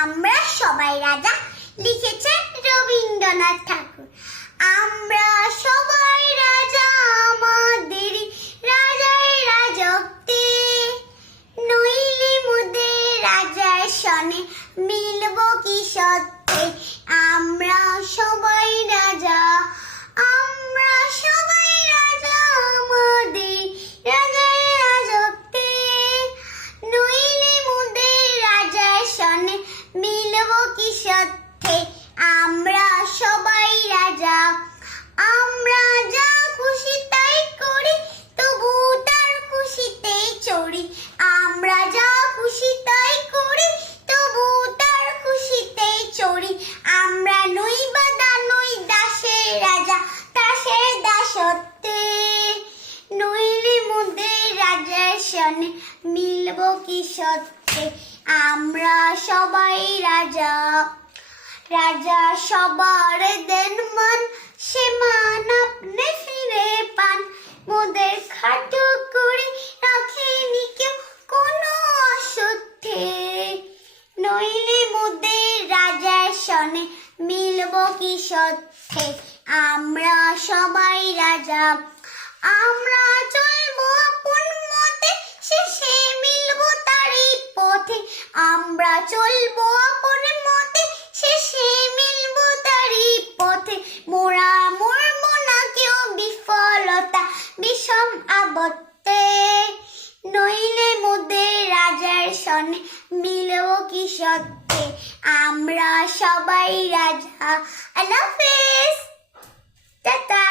আমরা সবাই রাজা লিখেছেন রবীন্দ্রনাথ ঠাকুর। আমরা সবাই রাজা, আমাদের রাজায় রাজত্বে, নইলে মোদের রাজার সনে মিলব কি সত্যে। আমরা সবাই রাজা, আমরা সবাই রাজা, আমাদের রাজায় রাজত্বে, নইলে মোদের রাজার সনে মিলব কি সত্যে। আমরা সবাই রাজা, আমরা যা খুশি তাই করি, তবু তার খুশিতেই চড়ি। আমরা যা খুশি তাই করি, তবু তার খুশিতেই চড়ি। আমরা নই বাঁধা, নই দাসের রাজা, দাসের দাসত্বে, নইলে মোদের রাজার সনে মিলব কি সত্যে। আমরা সবাই রাজা, রাজা সবার দেন মান, সে মান আপনি ফিরে পান। মোদের খাটো করে রাখেনি কেউ কোনো অসত্যে, নইলে মোদের রাজার সনে মিলব কি সত্যে। আমরা সবাই রাজা, আমরা চলবো আপন মতে, শেষে মিলব তারই পথে। আমরা চলবো আপন মতে, শেষে মিলব তারই পথে। মোরা মরব না কেউ বিফলতা বিষম আবত্তে, নইলে মোদের রাজার সনে মিলব কি সত্যে। আমরা সবাই রাজা। আল্লাহ হাফেজ, টাটা।